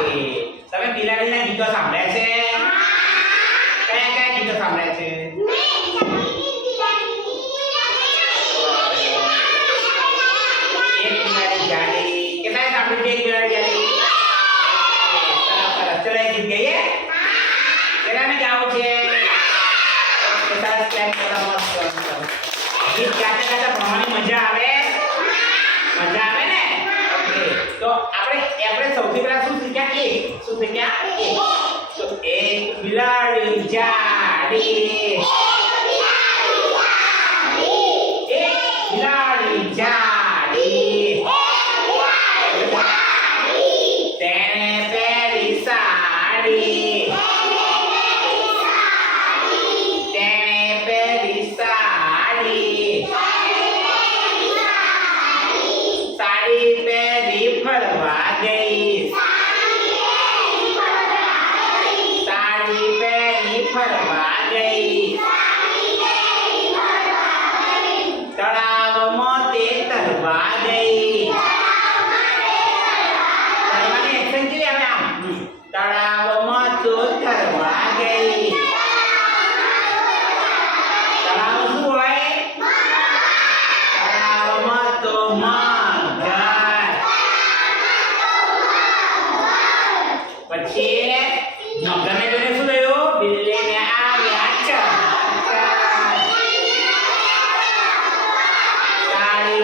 okay તમે બિલાડીના ગીતો સાંભળ્યા છે કયા કયા ગીતો સાંભળ્યા છે એક બિલાડી જાડી કેટલા સાંભળ્યું છે પહેલા શું શીખ્યા એક શું શીખ્યા એક તો એક બિલાડી જાડી એક બિલાડી જાડી ગઈ તળાવમાં તે તરવા ગઈ તરવા ગઈ તળાવ શું હોય તળાવમાં તો પછી